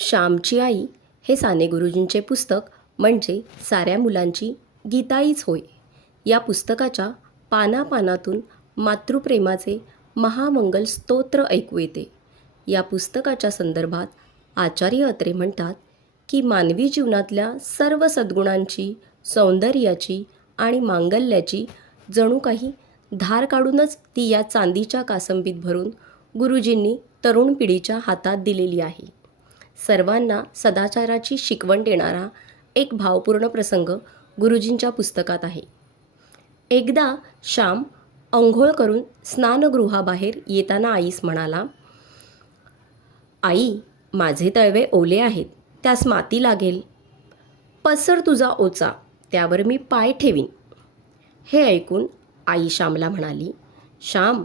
श्यामची आई हे साने गुरुजींचे पुस्तक म्हणजे साऱ्या मुलांची गीताईच होय. या पुस्तकाच्या पानापानातून मातृप्रेमाचे महामंगल स्तोत्र ऐकू येते. या पुस्तकाच्या संदर्भात आचार्य अत्रे म्हणतात की मानवी जीवनातल्या सर्व सद्गुणांची सौंदर्याची आणि मांगल्याची जणू काही धार काढूनच ती या चांदीच्या कासंबीत भरून गुरुजींनी तरुण पिढीच्या हातात दिलेली आहे. सर्वांना सदाचाराची शिकवण देणारा एक भावपूर्ण प्रसंग गुरुजींच्या पुस्तकात आहे. एकदा श्याम अंघोळ करून स्नानगृहाबाहेर येताना आईस म्हणाला आई माझे तळवे ओले आहेत त्यास माती लागेल. पसर तुझा ओचा त्यावर मी पाय ठेवीन. हे ऐकून आई श्यामला म्हणाली श्याम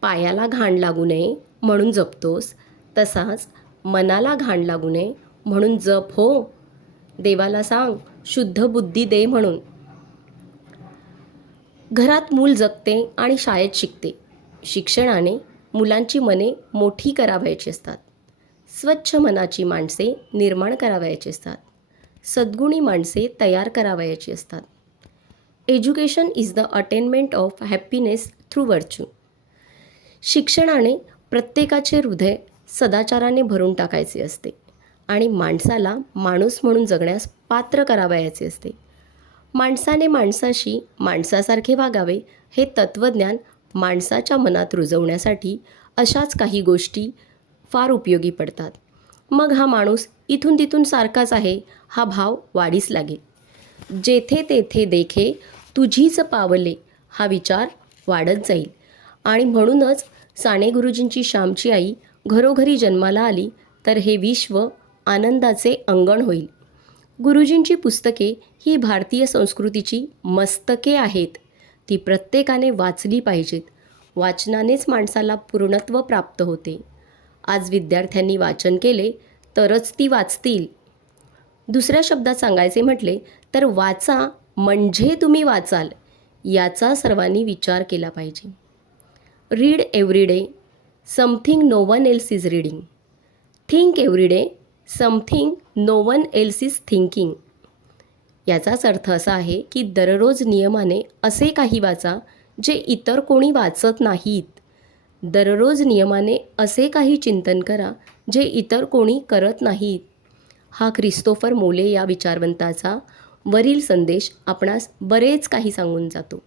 पायाला घाण लागू नये म्हणून जपतोस तसाच मनाला घाण लागू नये म्हणून जप हो. देवाला सांग शुद्ध बुद्धी दे म्हणून. घरात मूल जगते आणि शाळेत शिकते. शिक्षणाने मुलांची मने मोठी करावयाची असतात. स्वच्छ मनाची माणसे निर्माण करावयाची असतात. सद्गुणी माणसे तयार करावयाची असतात. Education is the attainment of happiness through virtue. शिक्षणाने प्रत्येकाचे हृदय सदाचाराने भरून टाकायचे असते आणि माणसाला माणूस म्हणून जगण्यास पात्र करावयाचे असते. माणसाने माणसाशी माणसासारखे वागावे हे तत्त्वज्ञान माणसाच्या मनात रुजवण्यासाठी अशाच काही गोष्टी फार उपयोगी पडतात. मग हा माणूस इथून तिथून सारखाच आहे हा भाव वाढीस लागेल जेथे तेथे देखे तुझीच पावले हा विचार वाढत जाईल. आणि म्हणूनच साने गुरुजींची श्यामची आई घरोघरी जन्माला आली तर हे विश्व आनंदाचे अंगण होईल. गुरुजींची पुस्तके ही भारतीय संस्कृतीची मस्तके आहेत. ती प्रत्येकाने वाचली पाहिजेत. वाचनानेच माणसाला पूर्णत्व प्राप्त होते. आज विद्यार्थ्यांनी वाचन केले तरच ती वाचतील. दुसऱ्या शब्दात सांगायचे म्हटले तर वाचा म्हणजे तुम्ही वाचाल याचा सर्वांनी विचार केला पाहिजे. Read every day something no one else is reading. Think every day something no one else is thinking. याचाच अर्थ असा आहे की दररोज नियमाने असे काही वाचा जे इतर कोणी वाचत नाहीत. दररोज नियमाने असे काही चिंतन करा जे इतर कोणी करत नाहीत. हा ख्रिस्तोफर मोले या विचारवंताचा वरील संदेश आपणास बरेच काही सांगून जातो.